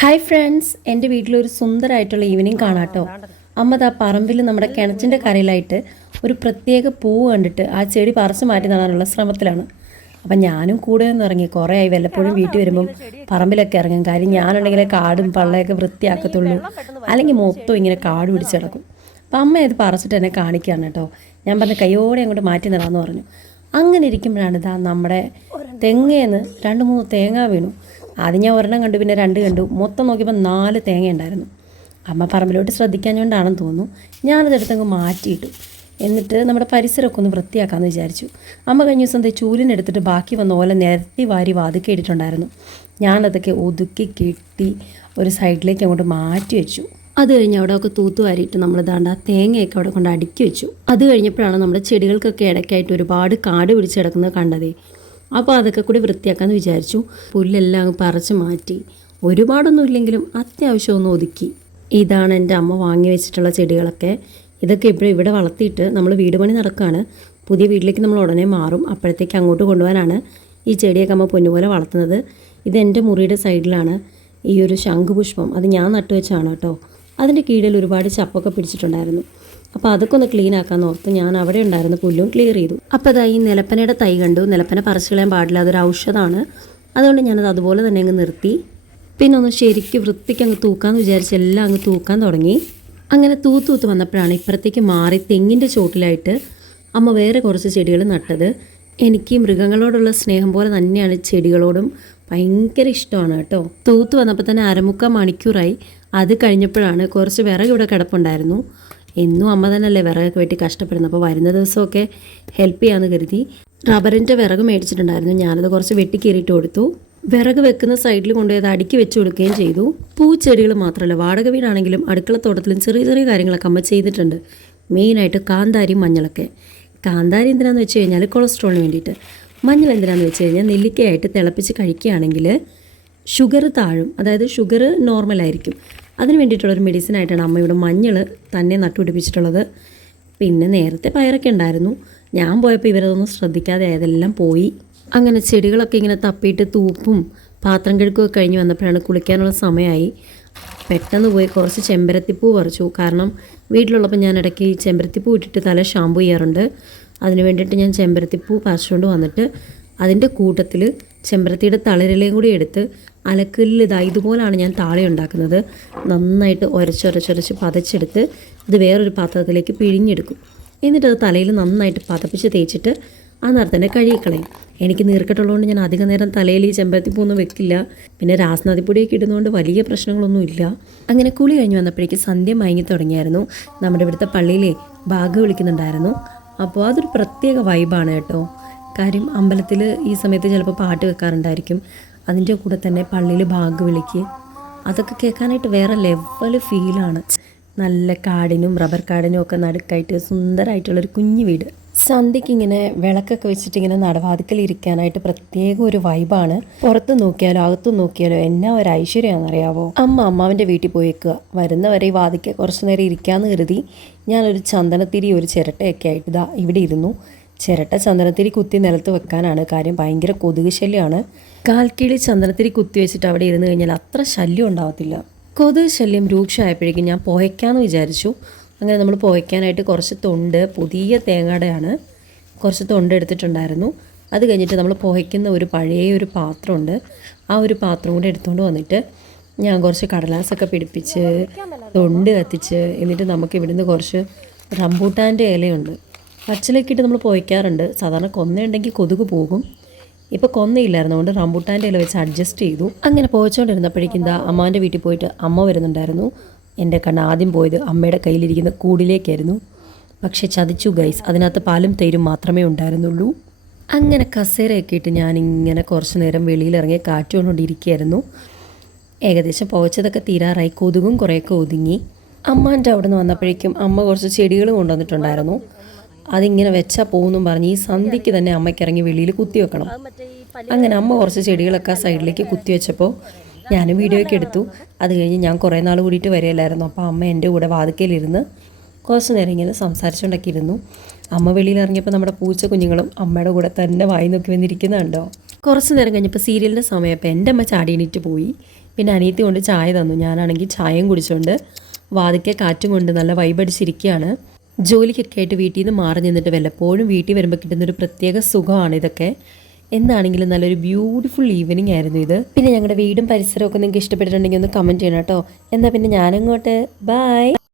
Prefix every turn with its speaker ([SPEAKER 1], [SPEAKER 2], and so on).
[SPEAKER 1] Hi friends എന്റെ വീട്ടിലൊരു സുന്ദരമായിട്ടുള്ള evening കാണാട്ടോ. അമ്മ ദാ പറമ്പിൽ നമ്മുടെ കിണറ്റിന്റെ കരയിലായിട്ട് ഒരു പ്രത്യേക പൂവ് കണ്ടിട്ട് ആ ചെടി പറിച്ചു മാറ്റി നടാനുള്ള ശ്രമത്തിലാണ്. അപ്പം ഞാനും കൂടെ ഒന്ന് ഇറങ്ങി. കുറേ ആയി വല്ലപ്പോഴും വീട്ടിൽ വരുമ്പം പറമ്പിലൊക്കെ ഇറങ്ങും. കാര്യം ഞാനുണ്ടെങ്കിൽ കാടും പള്ളയൊക്കെ വൃത്തിയാക്കത്തുള്ളൂ. അല്ലെങ്കിൽ മൊത്തം ഇങ്ങനെ കാട് പിടിച്ച് കിടക്കും. അപ്പം അമ്മ ഇത് പറിച്ചിട്ട് എന്നെ കാണിക്കുകയാണ് കേട്ടോ. ഞാൻ പറഞ്ഞ കൈയോടെ അങ്ങോട്ട് മാറ്റി നടാമെന്ന് പറഞ്ഞു. അങ്ങനെ ഇരിക്കുമ്പോഴാണ് ഇതാ നമ്മുടെ തെങ്ങേന്ന് രണ്ട് മൂന്ന് തേങ്ങ വീണു. ആദ്യം ഞാൻ ഒരെണ്ണം കണ്ടു പിന്നെ രണ്ട് കണ്ടു. മൊത്തം നോക്കിയപ്പോൾ നാല് തേങ്ങ ഉണ്ടായിരുന്നു. അമ്മ പറമ്പിലോട്ട് ശ്രദ്ധിക്കാഞ്ഞുകൊണ്ടാണെന്ന് തോന്നുന്നു. ഞാനതെടുത്തങ്ങ് മാറ്റിയിട്ടു. എന്നിട്ട് നമ്മുടെ പരിസരമൊക്കെ ഒന്ന് വൃത്തിയാക്കാമെന്ന് വിചാരിച്ചു. അമ്മ കഴിഞ്ഞ ദിവസം ദേ ചൂലിനെടുത്തിട്ട് ബാക്കി വന്ന ഓല നിരത്തി വാരി വാതുക്കി ഇട്ടിട്ടുണ്ടായിരുന്നു. ഞാനതൊക്കെ ഒതുക്കി കെട്ടി ഒരു സൈഡിലേക്ക് അങ്ങോട്ട് മാറ്റി വെച്ചു. അത് കഴിഞ്ഞ് അവിടെ ഒക്കെ തൂത്ത് വാരിയിട്ട് നമ്മൾ ദാണ്ട തേങ്ങയൊക്കെ അവിടെ കൊണ്ട് അടുക്കി വെച്ചു. അത് കഴിഞ്ഞപ്പോഴാണ് നമ്മുടെ ചെടികൾക്കൊക്കെ ഇടയ്ക്കായിട്ട് ഒരുപാട് കാട് പിടിച്ച് കിടക്കുന്നത് കണ്ടതേ. അപ്പോൾ അതൊക്കെ കൂടി വൃത്തിയാക്കാമെന്ന് വിചാരിച്ചു. പുല്ലെല്ലാം പറിച്ച് മാറ്റി. ഒരുപാടൊന്നും ഇല്ലെങ്കിലും അത്യാവശ്യം ഒന്ന് ഒതുക്കി. ഇതാണ് എന്റെ അമ്മ വാങ്ങി വെച്ചിട്ടുള്ള ചെടികളൊക്കെ. ഇതൊക്കെ ഇപ്പോൾ ഇവിടെ വളർത്തിയിട്ട് നമ്മൾ വീട് പണി നടക്കുകയാണ് പുതിയ വീട്ടിലേക്ക് നമ്മൾ ഉടനെ മാറും. അപ്പോഴത്തേക്ക് അങ്ങോട്ട് കൊണ്ടുപോകാനാണ് ഈ ചെടിയൊക്കെ അമ്മ പൊന്നുപോലെ വളർത്തുന്നത്. ഇത് എന്റെ മുറിയുടെ സൈഡിലാണ് ഈ ഒരു ശംഖുപുഷ്പം. അത് ഞാൻ നട്ടുവെച്ചാണ് കേട്ടോ. അതിന്റെ കീഴിൽ ഒരുപാട് ചപ്പൊക്കെ പിടിച്ചിട്ടുണ്ടായിരുന്നു. അപ്പോൾ അതൊക്കെ ഒന്ന് ക്ലീൻ ആക്കാൻ ഓർത്ത് ഞാൻ അവിടെ ഉണ്ടായിരുന്ന പുല്ലും ക്ലിയർ ചെയ്തു. അപ്പോൾ അതായി നിലപ്പനയുടെ തൈ കണ്ടു. നിലപ്പന പറിച്ചു കളയാൻ പാടില്ല. അതൊരു ഔഷധമാണ്. അതുകൊണ്ട് ഞാനത് അതുപോലെ തന്നെ അങ്ങ് നിർത്തി. പിന്നെ ഒന്ന് ശരിക്കും വൃത്തിക്ക് അങ്ങ് തൂക്കാമെന്ന് വിചാരിച്ച് എല്ലാം അങ്ങ് തൂക്കാൻ തുടങ്ങി. അങ്ങനെ തൂത്ത് തൂത്ത് വന്നപ്പോഴാണ് ഇപ്പുറത്തേക്ക് മാറി തെങ്ങിന്റെ ചോട്ടിലായിട്ട് അമ്മ വേറെ കുറച്ച് ചെടികൾ നട്ടത്. എനിക്ക് മൃഗങ്ങളോടുള്ള സ്നേഹം പോലെ തന്നെയാണ് ചെടികളോടും ഭയങ്കര ഇഷ്ടമാണ് കേട്ടോ. തൂത്ത് വന്നപ്പോൾ തന്നെ അരമുക്കാൽ മണിക്കൂറായി. അത് കഴിഞ്ഞപ്പോഴാണ് കുറച്ച് വിറക് ഇവിടെ കിടപ്പുണ്ടായിരുന്നു. എന്നും അമ്മ തന്നെയല്ലേ വിറകൊക്കെ വെട്ടി കഷ്ടപ്പെടുന്നത്. അപ്പോൾ വരുന്ന ദിവസമൊക്കെ ഹെൽപ്പ് ചെയ്യാമെന്ന് കരുതി റബ്ബറിന്റെ വിറക് മേടിച്ചിട്ടുണ്ടായിരുന്നു. ഞാനത് കുറച്ച് വെട്ടി കീറിയിട്ട് കൊടുത്തു. വിറക് വെക്കുന്ന സൈഡിൽ കൊണ്ടുപോയി അത് അടുക്കി വെച്ച് കൊടുക്കുകയും ചെയ്തു. പൂച്ചെടികൾ മാത്രമല്ല വാടക വീടാണെങ്കിലും അടുക്കളത്തോട്ടത്തിലും ചെറിയ ചെറിയ കാര്യങ്ങളൊക്കെ അമ്മ ചെയ്തിട്ടുണ്ട്. മെയിനായിട്ട് കാന്താരിയും മഞ്ഞളൊക്കെ. കാന്താരി എന്തിനാന്ന് വെച്ച് കഴിഞ്ഞാൽ കൊളസ്ട്രോളിന് വേണ്ടിയിട്ട്. മഞ്ഞൾ എന്തിനാന്ന് വെച്ച് കഴിഞ്ഞാൽ നെല്ലിക്കയായിട്ട് തിളപ്പിച്ച് കഴിക്കുകയാണെങ്കിൽ ഷുഗർ താഴും. അതായത് ഷുഗർ നോർമലായിരിക്കും അതിന് വേണ്ടിയിട്ടുള്ളൊരു മെഡിസിൻ ആയിട്ടാണ് അമ്മ ഇവിടെ മഞ്ഞൾ തന്നെ നട്ടുപിടിപ്പിച്ചിട്ടുള്ളത്. പിന്നെ നേരത്തെ പയറൊക്കെ ഉണ്ടായിരുന്നു. ഞാൻ പോയപ്പോൾ ഇവരതൊന്നും ശ്രദ്ധിക്കാതെ അതെല്ലാം പോയി. അങ്ങനെ ചെടികളൊക്കെ ഇങ്ങനെ തപ്പിയിട്ട് തൂപ്പും പാത്രം കഴുക്കുമൊക്കെ കഴിഞ്ഞ് വന്നപ്പോഴാണ് കുളിക്കാനുള്ള സമയമായി. പെട്ടെന്ന് പോയി കുറച്ച് ചെമ്പരത്തിപ്പൂ പറിച്ചു. കാരണം വീട്ടിലുള്ളപ്പോൾ ഞാൻ ഇടയ്ക്ക് ചെമ്പരത്തിപ്പൂ ഇട്ടിട്ട് തല ഷാമ്പു ചെയ്യാറുണ്ട്. അതിന് വേണ്ടിയിട്ട് ഞാൻ ചെമ്പരത്തിപ്പൂ പറിച്ചുകൊണ്ട് വന്നിട്ട് അതിന്റെ കൂട്ടത്തിൽ ചെമ്പരത്തിയുടെ തളിരിലയും കൂടി എടുത്ത് അലക്കല്ലിൽ ഇതാ ഇതുപോലാണ് ഞാൻ താളി ഉണ്ടാക്കുന്നത്. നന്നായിട്ട് ഉരച്ചൊരച്ചൊരച്ച് പതച്ചെടുത്ത് ഇത് വേറൊരു പാത്രത്തിലേക്ക് പിഴിഞ്ഞെടുക്കും. എന്നിട്ടത് തലയിൽ നന്നായിട്ട് പതപ്പിച്ച് തേച്ചിട്ട് ആ നേരം തന്നെ കഴുകിക്കളയും. എനിക്ക് നീർക്കെട്ടുള്ളതുകൊണ്ട് ഞാൻ അധിക നേരം തലയിൽ ഈ ചെമ്പരത്തിപ്പൂന്നും വെക്കില്ല. പിന്നെ രാസനദിപ്പൊടിയൊക്കെ ഇടുന്നതുകൊണ്ട് വലിയ പ്രശ്നങ്ങളൊന്നും ഇല്ല. അങ്ങനെ കുളി കഴിഞ്ഞ് വന്നപ്പോഴേക്ക് സന്ധ്യ മയങ്ങി തുടങ്ങിയായിരുന്നു. നമ്മുടെ ഇവിടുത്തെ പള്ളിയിലെ ബാഗ് വിളിക്കുന്നുണ്ടായിരുന്നു. അപ്പോൾ അതൊരു പ്രത്യേക വൈബാണ് കേട്ടോ. കാര്യം അമ്പലത്തിൽ ഈ സമയത്ത് ചിലപ്പോൾ പാട്ട് വെക്കാറുണ്ടായിരിക്കും. അതിന്റെ കൂടെ തന്നെ പള്ളിയിൽ ഭാഗ് വിളിക്ക്. അതൊക്കെ കേൾക്കാനായിട്ട് വേറെ ലെവൽ ഫീലാണ് നല്ല കാടിനും റബ്ബർ കാടിനും ഒക്കെ നടുക്കായിട്ട് സുന്ദരമായിട്ടുള്ളൊരു കുഞ്ഞു വീട്. സന്ധ്യയ്ക്ക് ഇങ്ങനെ വിളക്കൊക്കെ വെച്ചിട്ട് ഇങ്ങനെ നടവാതിക്കൽ ഇരിക്കാനായിട്ട് പ്രത്യേക ഒരു വൈബാണ് പുറത്ത് നോക്കിയാലോ അകത്ത് നോക്കിയാലോ എന്നാ ഒരു ഐശ്വര്യമാണെന്നറിയാവോ അമ്മ അമ്മാവിന്റെ വീട്ടിൽ പോയേക്കുക വരുന്നവരെ ഈ വാതിക്കൽ കുറച്ചു നേരം ഇരിക്കാമെന്ന് കരുതി ഞാനൊരു ചന്ദനത്തിരി ഒരു ചിരട്ടയൊക്കെ ആയിട്ട് ഇതാ ഇവിടെ ഇരുന്നു. ചിരട്ട ചന്ദനത്തിരി കുത്തി നിലത്ത് വെക്കാനാണ് കാര്യം. ഭയങ്കര കൊതുക് ശല്യമാണ്. കാൽക്കീഴി ചന്ദനത്തിരി കുത്തി വെച്ചിട്ട് അവിടെ ഇരുന്ന് കഴിഞ്ഞാൽ അത്ര ശല്യം ഉണ്ടാവത്തില്ല. കൊതുക് ശല്യം രൂക്ഷമായപ്പോഴേക്കും ഞാൻ പോയക്കാന്ന് വിചാരിച്ചു. അങ്ങനെ നമ്മൾ പോയക്കാനായിട്ട് കുറച്ച് തൊണ്ട് പുതിയ തേങ്ങയുടെയാണ് കുറച്ച് തൊണ്ട് എടുത്തിട്ടുണ്ടായിരുന്നു. അത് കഴിഞ്ഞിട്ട് നമ്മൾ പുകയ്ക്കുന്ന ഒരു പഴയ ഒരു പാത്രമുണ്ട്. ആ ഒരു പാത്രം കൂടെ എടുത്തുകൊണ്ട് വന്നിട്ട് ഞാൻ കുറച്ച് കടലാസൊക്കെ പിടിപ്പിച്ച് തൊണ്ട് കത്തിച്ച് എന്നിട്ട് നമുക്ക് ഇവിടുന്ന് കുറച്ച് റംബൂട്ടാന്റെ ഇലയുണ്ട്. പച്ചിലൊക്കെ നമ്മൾ പോയിക്കാറുണ്ട്. സാധാരണ കൊന്നയുണ്ടെങ്കിൽ കൊതുക് പോകും. ഇപ്പോൾ കൊന്നയില്ലായിരുന്നു. അതുകൊണ്ട് റംബൂട്ടാന്റെ ഇല വെച്ച് അഡ്ജസ്റ്റ് ചെയ്തു. അങ്ങനെ പോയിച്ചുകൊണ്ടിരുന്നപ്പോഴേക്കും എന്താ അമ്മാന്റെ വീട്ടിൽ പോയിട്ട് അമ്മ വരുന്നുണ്ടായിരുന്നു. എന്റെ കണ്ണ് ആദ്യം പോയത് അമ്മയുടെ കയ്യിലിരിക്കുന്ന കൂടിലേക്കായിരുന്നു. പക്ഷെ ചതിച്ചു ഗൈസ് അതിനകത്ത് പാലും തൈരും മാത്രമേ ഉണ്ടായിരുന്നുള്ളൂ. അങ്ങനെ കസേരയൊക്കെ ഇട്ട് ഞാനിങ്ങനെ കുറച്ച് നേരം വെളിയിലിറങ്ങി കാറ്റുകൊണ്ടിരിക്കുകയായിരുന്നു ഏകദേശം പോയച്ചതൊക്കെ തീരാറായി. കൊതുകും കുറേയൊക്കെ ഒതുങ്ങി. അമ്മാന്റെ അവിടെ നിന്ന് വന്നപ്പോഴേക്കും അമ്മ കുറച്ച് ചെടികൾ കൊണ്ടുവന്നിട്ടുണ്ടായിരുന്നു. അതിങ്ങനെ വെച്ചാൽ പോകുന്നു പറഞ്ഞ് ഈ സന്ധിക്ക് തന്നെ അമ്മയ്ക്ക് ഇറങ്ങി വെളിയിൽ കുത്തി വെക്കണം. അങ്ങനെ അമ്മ കുറച്ച് ചെടികളൊക്കെ സൈഡിലേക്ക് കുത്തി വെച്ചപ്പോൾ ഞാനും വീഡിയോ ഒക്കെ എടുത്തു. അത് കഴിഞ്ഞ് ഞാൻ കുറേ നാൾ കൂടിയിട്ട് വരികയില്ലായിരുന്നു അപ്പോൾ അമ്മ എന്റെ കൂടെ വാതിക്കയിലിരുന്ന് കുറച്ച് നേരം ഇങ്ങനെ സംസാരിച്ചുകൊണ്ടൊക്കെ ഇരുന്നു. അമ്മ വെളിയിൽ ഇറങ്ങിയപ്പോൾ നമ്മുടെ പൂച്ച കുഞ്ഞുങ്ങളും അമ്മയുടെ കൂടെ തന്നെ വായി നോക്കി വന്നിരിക്കുന്നുണ്ടോ? കുറച്ച് നേരം കഴിഞ്ഞപ്പോൾ സീരിയലിന്റെ സമയപ്പോൾ എന്റെ അമ്മ ചാടി എണീറ്റ് പോയി. പിന്നെ അനിയത്തി കൊണ്ട് ചായ തന്നു. ഞാനാണെങ്കിൽ ചായയും കുടിച്ചുകൊണ്ട് വാതിക്കെ കാറ്റും കൊണ്ട് നല്ല വൈബടിച്ചിരിക്കുകയാണ് ജോലിക്കൊക്കെ ആയിട്ട് വീട്ടിൽ നിന്ന് മാറി നിന്നിട്ട് വല്ലപ്പോഴും വീട്ടിൽ വരുമ്പോൾ കിട്ടുന്നൊരു പ്രത്യേക സുഖമാണ് ഇതൊക്കെ. എന്താണെങ്കിലും നല്ലൊരു ബ്യൂട്ടിഫുൾ ഈവനിങ് ആയിരുന്നു ഇത്. പിന്നെ ഞങ്ങളുടെ വീടും പരിസരമൊക്കെ നിങ്ങൾക്ക് ഇഷ്ടപ്പെട്ടിട്ടുണ്ടെങ്കിൽ ഒന്ന് കമന്റ് ചെയ്യണം കേട്ടോ. എന്നാൽ പിന്നെ ഞാനങ്ങോട്ട് ബൈ